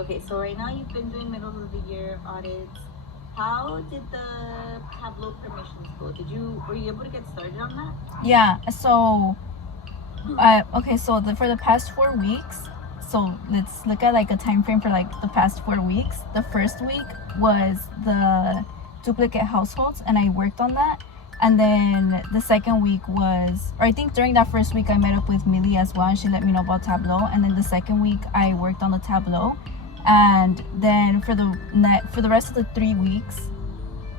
Okay, so right now you've been doing middle of the year audits. How did the Tableau permissions go? Were you able to get started on that? Yeah, so okay, so for the past 4 weeks, so let's look at like a time frame for like the past 4 weeks. The first week was the duplicate households, and I worked on that. And then the second week was, or I think during that first week I met up with Millie as well, and she let me know about Tableau. And then the second week I worked on the Tableau, and then for the rest of the 3 weeks,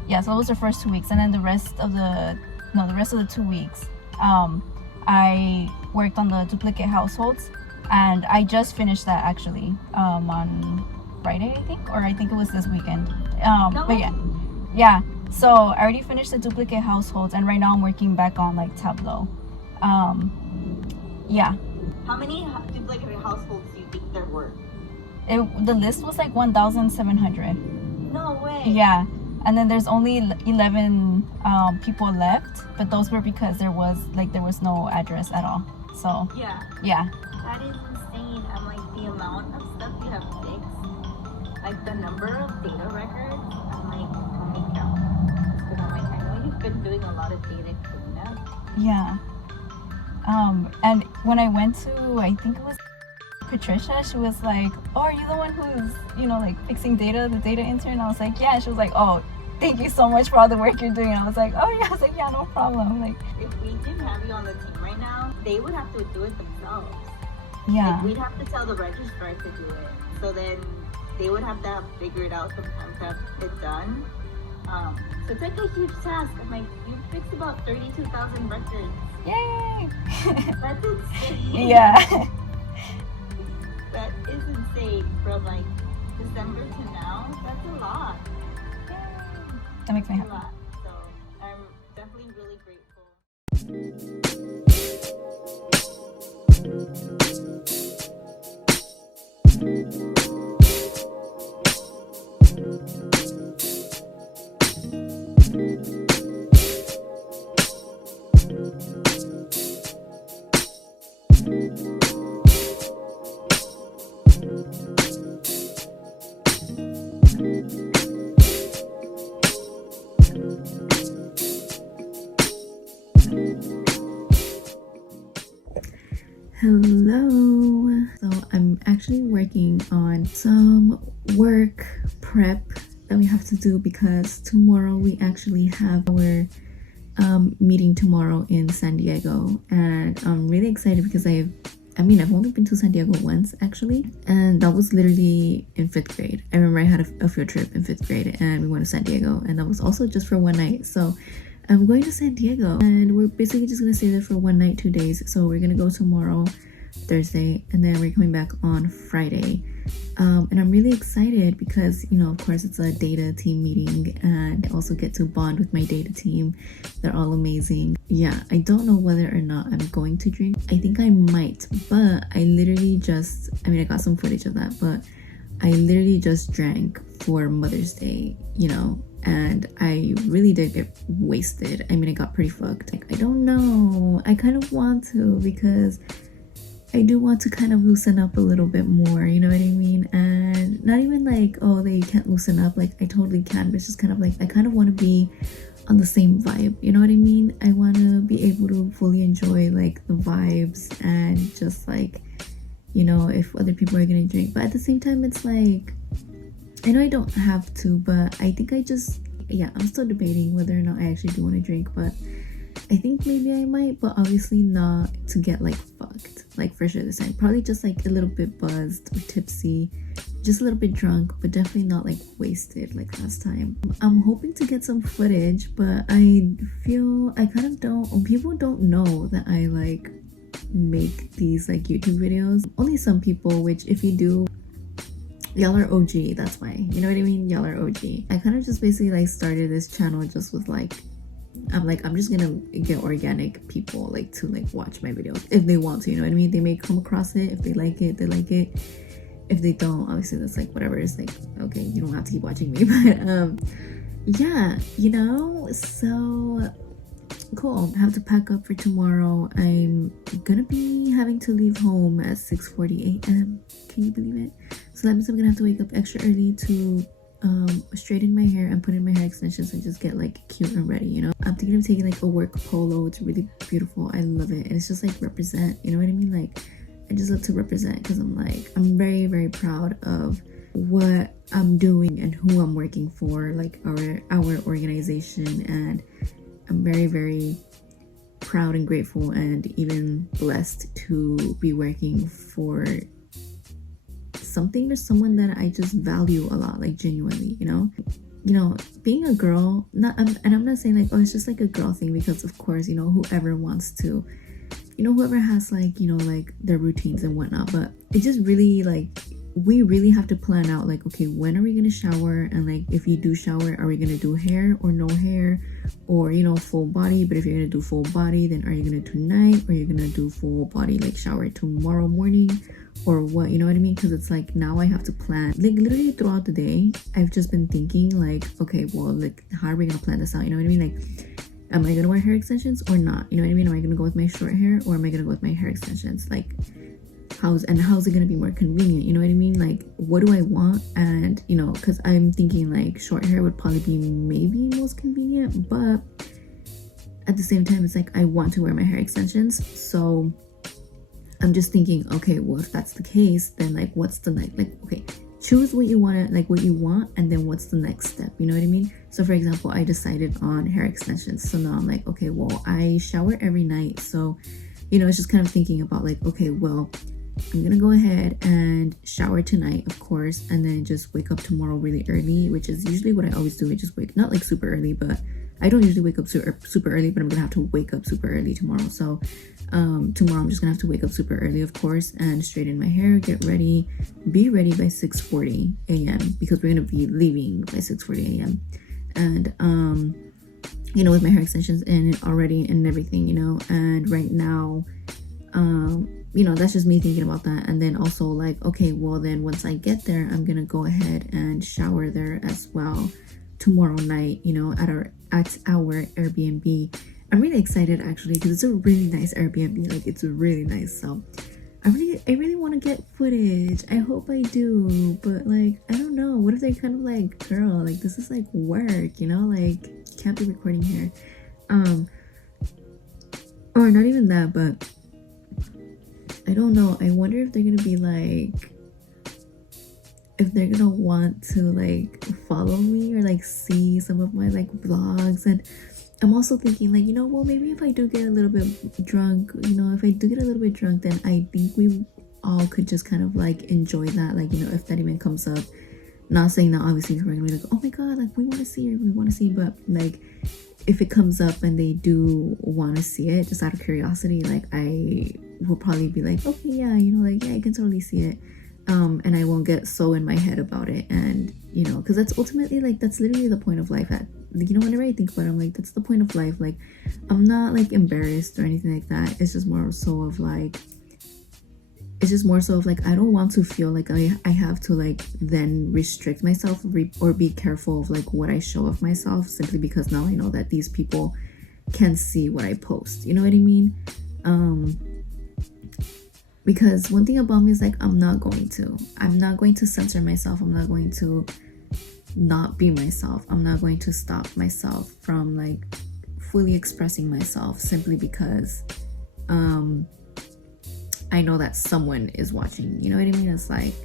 yeah, so it was the first 2 weeks, and then the rest of the 2 weeks, I worked on the duplicate households, and I just finished that actually on Friday, I think it was this weekend. But yeah. So I already finished the duplicate households, and right now I'm working back on like Tableau. Yeah. How many duplicate households do you think there were? The list was like 1,700. No way. Yeah. And then there's only 11 people left, but those were because there was no address at all. So yeah. That is insane. I'm like, the amount of stuff you have fixed, like the number of data records. I'm like, let me count. Because I'm like, I know you've been doing a lot of data cleanup. Yeah. And when I went to, I think it was Patricia, she was like, "Oh, are you the one who's, like fixing the data intern?" I was like, "Yeah." She was like, "Oh, thank you so much for all the work you're doing." And I was like, "Oh yeah." I was like, "Yeah, no problem." Like, if we didn't have you on the team right now, they would have to do it themselves. Yeah. Like, we'd have to tell the registrar to do it. So then they would have to figure it out sometime to have it done. So it's like a huge task. I'm like, you fixed about 32,000 records. Yay! That's insane. Yeah. That is insane. From like December to now, that's a lot. That makes me happy. A lot. So I'm definitely really grateful. Hello. So I'm actually working on some work prep that we have to do because tomorrow we actually have our meeting tomorrow in San Diego, and I'm really excited because I've only been to San Diego once actually, and that was literally in 5th grade. I remember I had a field trip in 5th grade and we went to San Diego, and that was also just for one night. So I'm going to San Diego, and we're basically just gonna stay there for 1 night, 2 days. So we're gonna go tomorrow, Thursday, and then we're coming back on Friday. And I'm really excited because, of course, it's a data team meeting, and I also get to bond with my data team. They're all amazing. Yeah, I don't know whether or not I'm going to drink. I think I might, but I got some footage of that, but I literally just drank for Mother's Day, and I really did get wasted. I got pretty fucked. I don't know. I kind of want to, because I do want to kind of loosen up a little bit more, you know what I mean? And not even like, oh, they can't loosen up. Like, I totally can, but it's just kind of like, I kind of want to be on the same vibe, you know what I mean? I want to be able to fully enjoy like the vibes, and just like, if other people are gonna drink. But at the same time, it's like, I know I don't have to, but I think I'm still debating whether or not I actually do want to drink. But I think maybe I might, but obviously not to get like fucked, like for sure this time. Probably just like a little bit buzzed or tipsy, just a little bit drunk, but definitely not like wasted like last time. I'm hoping to get some footage, but I feel I kind of don't, people don't know that I like make these like YouTube videos. Only some people, which if you do, y'all are OG, that's why, you know what I mean? Y'all are OG. I kind of just basically like started this channel just with like, I'm just gonna get organic people like to like watch my videos if they want to, you know what I mean? They may come across it. If they like it, they like it. If they don't, obviously that's like whatever. It's like, okay, you don't have to keep watching me. But yeah, so cool. I have to pack up for tomorrow. I'm gonna be having to leave home at 6:40 a.m. Can you believe it? So that means I'm gonna have to wake up extra early to straighten my hair and put in my hair extensions and just get like cute and ready, you know. I'm thinking of taking like a work polo. It's really beautiful. I love it, and it's just like represent, you know what I mean? Like I just love to represent because I'm very, very proud of what I'm doing and who I'm working for, like our organization. And I'm very, very proud and grateful and even blessed to be working for something or someone that I just value a lot, like genuinely, you know, being a girl, and I'm not saying like, oh, it's just like a girl thing, because of course, you know, whoever wants to, you know, whoever has like, you know, like their routines and whatnot, but it just really like, we really have to plan out like, okay, when are we gonna shower? And like, if you do shower, are we gonna do hair or no hair, or, you know, full body? But if you're gonna do full body, then are you gonna do night, or are you gonna do full body like shower tomorrow morning, or what, you know what I mean? Because it's like, now I have to plan like literally throughout the day. I've just been thinking like, okay, well, like, how are we gonna plan this out? You know what I mean? Like, am I gonna wear hair extensions or not? You know what I mean? Am I gonna go with my short hair, or am I gonna go with my hair extensions? Like, how's it gonna be more convenient? You know what I mean? Like, what do I want? And, you know, because I'm thinking like short hair would probably be maybe most convenient, but at the same time, it's like I want to wear my hair extensions. So I'm just thinking, okay, well, if that's the case, then like, what's the next, like, okay, choose what you want to, like, what you want, and then what's the next step? You know what I mean? So for example, I decided on hair extensions. So now I'm like, okay, well, I shower every night. So, you know, it's just kind of thinking about like, okay, well, I'm gonna go ahead and shower tonight, of course, and then just wake up tomorrow really early, which is usually what I always do. I just wake, not like super early, but I don't usually wake up super early, but I'm gonna have to wake up super early tomorrow. So tomorrow I'm just gonna have to wake up super early, of course, and straighten my hair, get ready, be ready by 6:40 a.m. because we're gonna be leaving by 6:40 a.m. And you know, with my hair extensions in already and everything, you know. And right now, you know, that's just me thinking about that. And then also like, okay, well then once I get there, I'm gonna go ahead and shower there as well tomorrow night, you know, at our Airbnb. I'm really excited actually, because it's a really nice Airbnb. Like, it's really nice. So I really want to get footage. I hope I do, but like, I don't know, what if they're kind of like, girl, like, this is like work, you know, like, can't be recording here. Or not even that, but I don't know. I wonder if they're gonna be like, if they're gonna want to like follow me or like see some of my like vlogs. And I'm also thinking like, you know, well, maybe if I do get a little bit drunk, you know, if I do get a little bit drunk, then I think we all could just kind of like enjoy that. Like, you know, if that even comes up, not saying that obviously we're gonna be like, oh my god, like, we want to see, but like, if it comes up and they do want to see it just out of curiosity, like, I will probably be like, okay, yeah, you know, like, yeah, I can totally see it. And I won't get so in my head about it. And, you know, because that's ultimately like, that's literally the point of life. You know, whenever I think about it, I'm like, that's the point of life. Like, I'm not like embarrassed or anything like that. It's just more so of like, I don't want to feel like I have to like then restrict myself or be careful of like what I show of myself, simply because now I know that these people can see what I post. You know what I mean? Because one thing about me is like, I'm not going to censor myself. I'm not going to not be myself. I'm not going to stop myself from like fully expressing myself, simply because I know that someone is watching. You know what I mean? It's like,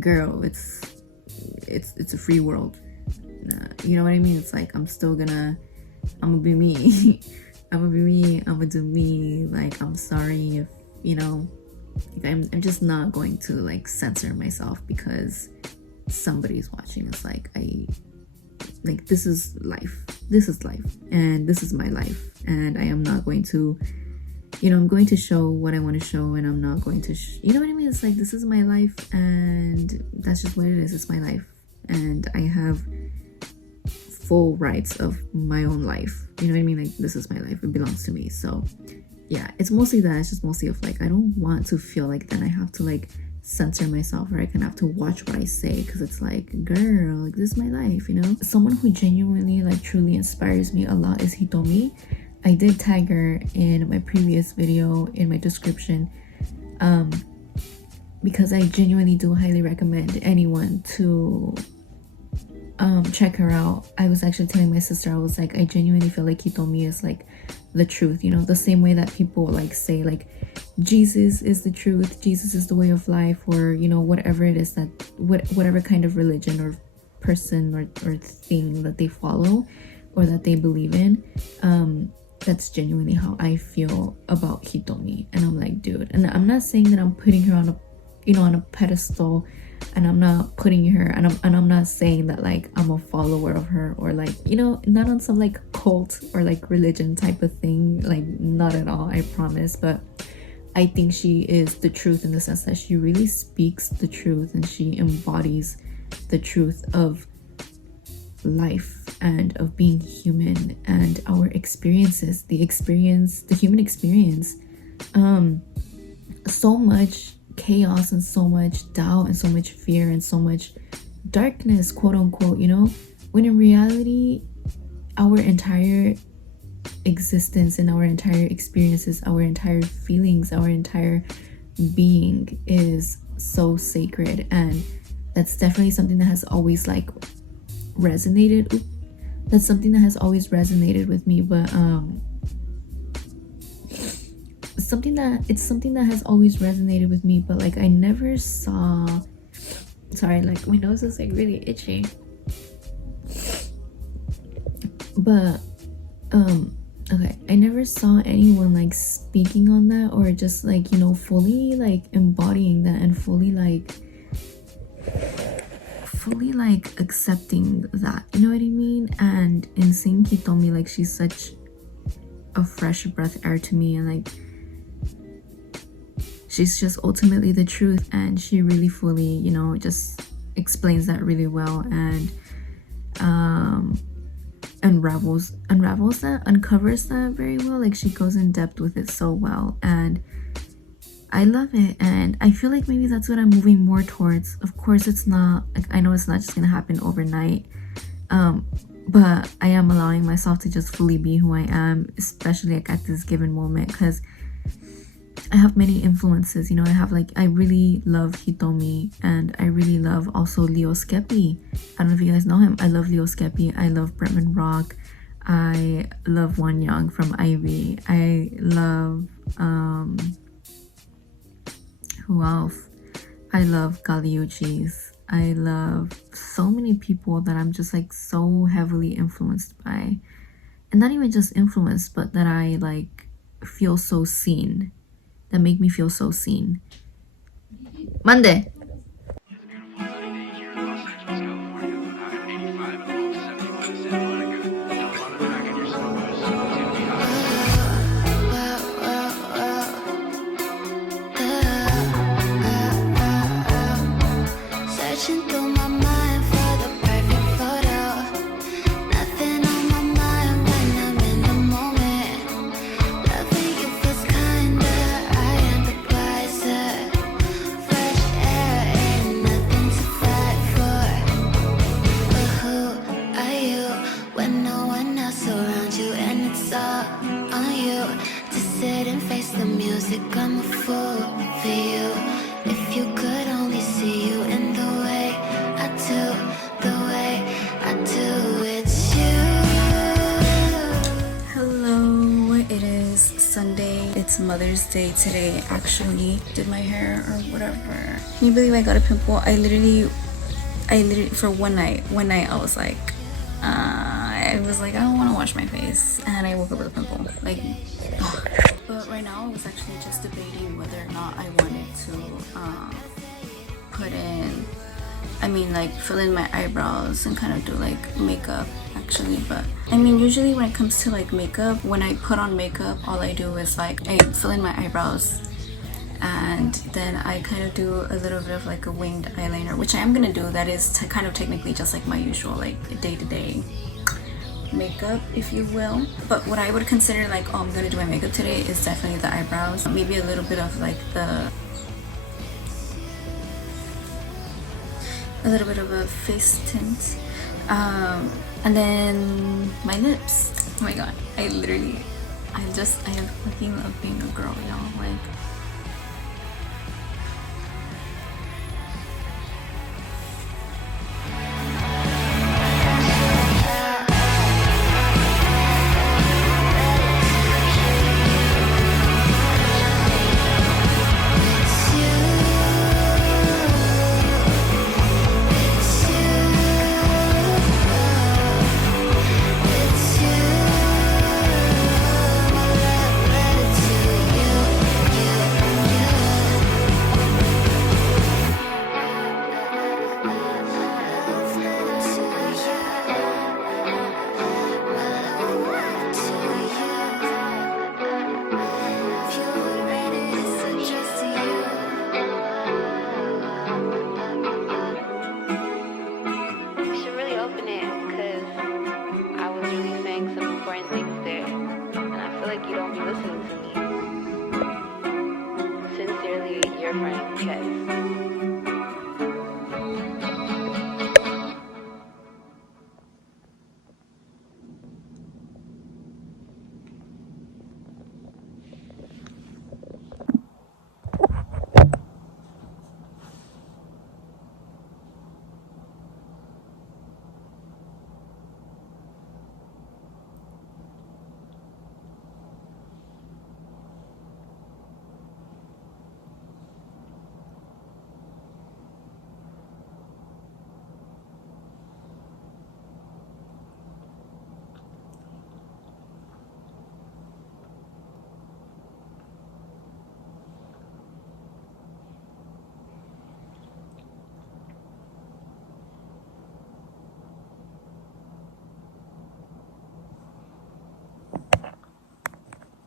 girl, it's a free world. You know what I mean? It's like, I'm gonna be me. I'm gonna do me. Like, I'm sorry if, you know, like, I'm just not going to like censor myself because somebody's watching. It's like, this is life, and this is my life, and I am not going to, you know, I'm going to show what I want to show, and I'm not going to you know what I mean? It's like, this is my life, and that's just what it is. It's my life, and I have full rights of my own life. You know what I mean? Like, this is my life, it belongs to me. So yeah, it's mostly that. It's just mostly of like, I don't want to feel like then I have to like censor myself, or I kind of have to watch what I say, because it's like, girl, like, this is my life, you know. Someone who genuinely, like, truly inspires me a lot is Hitomi. I did tag her in my previous video in my description, because I genuinely do highly recommend anyone to check her out. I was actually telling my sister, I was like, I genuinely feel like Hitomi is like the truth, you know, the same way that people like say like Jesus is the truth, Jesus is the way of life, or you know, whatever it is that whatever kind of religion or person or thing that they follow or that they believe in. That's genuinely how I feel about Hitomi. And I'm like, dude, and I'm not saying that I'm putting her on a, you know, on a pedestal, and I'm not putting her, and I'm not saying that like I'm a follower of her, or like, you know, not on some like cult or like religion type of thing, like not at all, I promise. But I think she is the truth in the sense that she really speaks the truth, and she embodies the truth of life and of being human and our experiences, the human experience. So much chaos and so much doubt and so much fear and so much darkness, quote unquote, you know, when in reality our entire existence and our entire experiences, our entire feelings, our entire being is so sacred. And that's definitely something that has always like resonated. That's something that has always resonated with me. But something that has always resonated with me, but like I never saw, sorry, like my nose is like really itchy, but okay, I never saw anyone like speaking on that, or just like, you know, fully like embodying that and fully like accepting that, you know what I mean? And in seeing Hitomi, like she's such a fresh breath air to me, and like she's just ultimately the truth, and she really fully, you know, just explains that really well, and uncovers that very well. Like she goes in depth with it so well, and I love it. And I feel like maybe that's what I'm moving more towards. Of course, it's not like, I know it's not just gonna happen overnight, but I am allowing myself to just fully be who I am, especially like at this given moment, because I have many influences, you know. I really love Hitomi, and I really love also Leo Skepi. I don't know if you guys know him. I love Leo Skepi. I love Bretman Rock. I love Won Young from Ivy. I love who else? I love Galiuchis. I love so many people that I'm just like so heavily influenced by, and not even just influenced, but that I like feel so seen, that make me feel so seen. Monday. It's Mother's Day today. Actually did my hair or whatever. Can you believe I got a pimple? I literally for one night I was like I don't want to wash my face, and I woke up with a pimple, like ugh. But right now I was actually just debating whether or not I wanted to fill in my eyebrows and kind of do like makeup actually. But I mean, usually when it comes to like makeup, when I put on makeup, all I do is like I fill in my eyebrows, and then I kind of do a little bit of like a winged eyeliner, which I am gonna do. That is kind of technically just like my usual like day-to-day makeup, if you will. But what I would consider like, oh, I'm gonna do my makeup today, is definitely the eyebrows. Maybe a little bit of like the a little bit of a face tint, and then my lips. Oh my god, I fucking love being a girl, y'all. Like,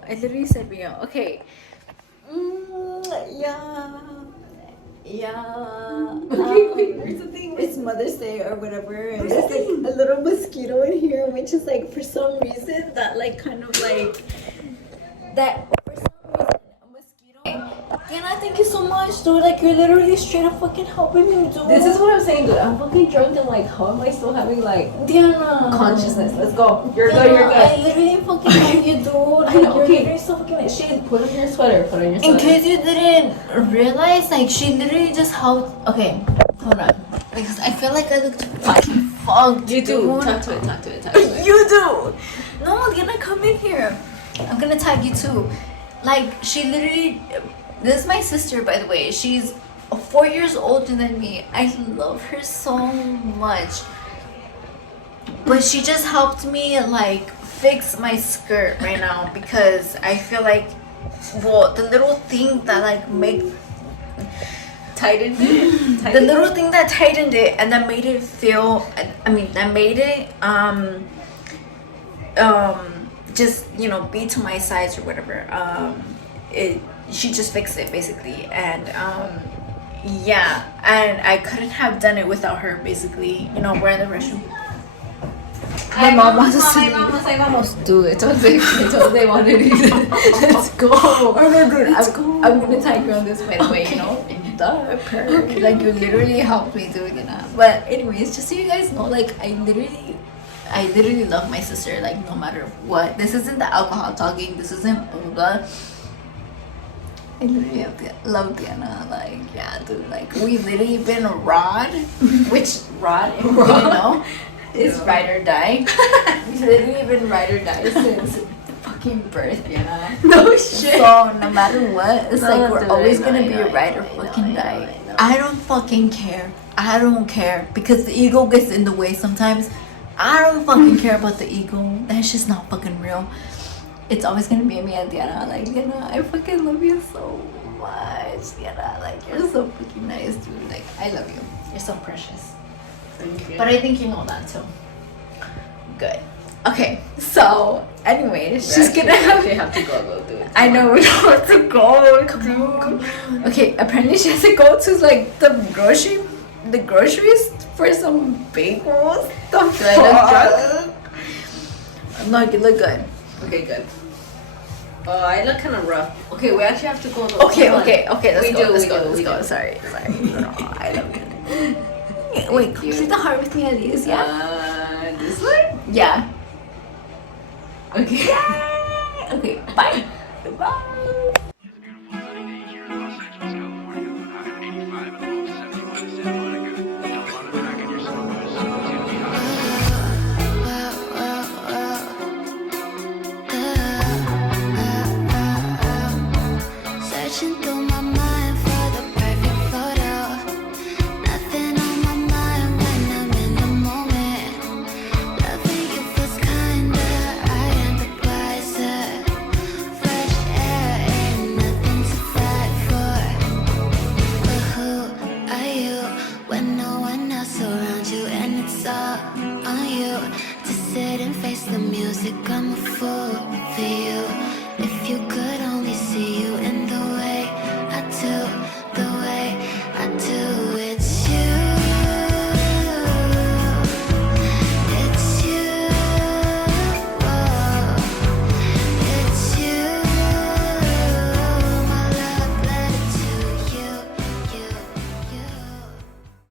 I literally said Rio. Okay. Yeah. Okay, wait, here's the thing. It's Mother's Day or whatever, and there's like a little mosquito in here, which is like for some reason that like kind of like that for some reason a mosquito. Diana, thank you so much, dude. Like, you're literally straight up fucking helping me, dude. This is what I'm saying, dude. I'm fucking drunk and like, how am I still having like Diana. consciousness? Let's go. You're Diana, good. You're good. I literally fucking love you, dude. I Like, know. you're Okay. literally so fucking like, Shane, put on your sweater. Put on your sweater. in case you didn't realize, like, she literally just helped. Okay, hold on. Because I feel like I looked fucking fucked. You do. dude. Talk to it. Talk to it. Talk to it. You do. No, Diana, come in here. I'm gonna tag you too. Like, she literally. This is my sister, by the way. She's 4 years older than me. I love her so much. But she just helped me like fix my skirt right now because I feel like, well, the little thing that like make Tightened it. the little thing that tightened it and that made it feel, I mean, that made it just, you know, be to my size or whatever. She just fixed it basically, and yeah, and I couldn't have done it without her. Basically, you know, we're in the restroom. My mom wants us to leave. Do it. It's what they wanted to do. Let's go. I'm gonna tag you on this, by the way, you know. Like, you literally helped me do it, you know. But anyways, just so you guys know, like, I literally love my sister, like, no matter what. This isn't the alcohol talking. This isn't blah. I literally love Diana. Like, yeah, dude. Like, we've literally been a rod, which rod, if you didn't know, is ride or die. We've literally been ride or die since fucking birth, you know. No shit. So no matter what, it's No, like we're dude, always I gonna know, be I a know, ride or I know, fucking I know, die. I know. I don't fucking care. I don't care because the ego gets in the way sometimes. I don't fucking care about the ego. That's just not fucking real. It's always gonna be me and Diana. Like, Diana, I fucking love you so much. Diana, like, you're so fucking nice, dude. Like, I love you. You're so precious. Thank you. But I think you know that too. Good. Okay, so anyways, she's gonna have to go do it. I know we don't have to go. Come on. Okay, apparently she has to go to like the groceries for some bagels. The Do I look fuck? No, you look good. Okay, good. I look kind of rough. Okay, we actually have to go. Though. Okay, Come on. okay. Let's We go. do, Let's we go. do, Let's we go. do. Sorry. No, I love you. Wait, complete the heart with me at least, yeah? This one? Yeah. Okay. Okay, bye. Bye. Searching through my mind for the perfect photo. Nothing on my mind when I'm in the moment. Loving you feels kinda, I am the wiser. Fresh air ain't nothing to fight for. But who are you when no one else around you and it's all on you to sit and face the music? I'm a fool for you. If you could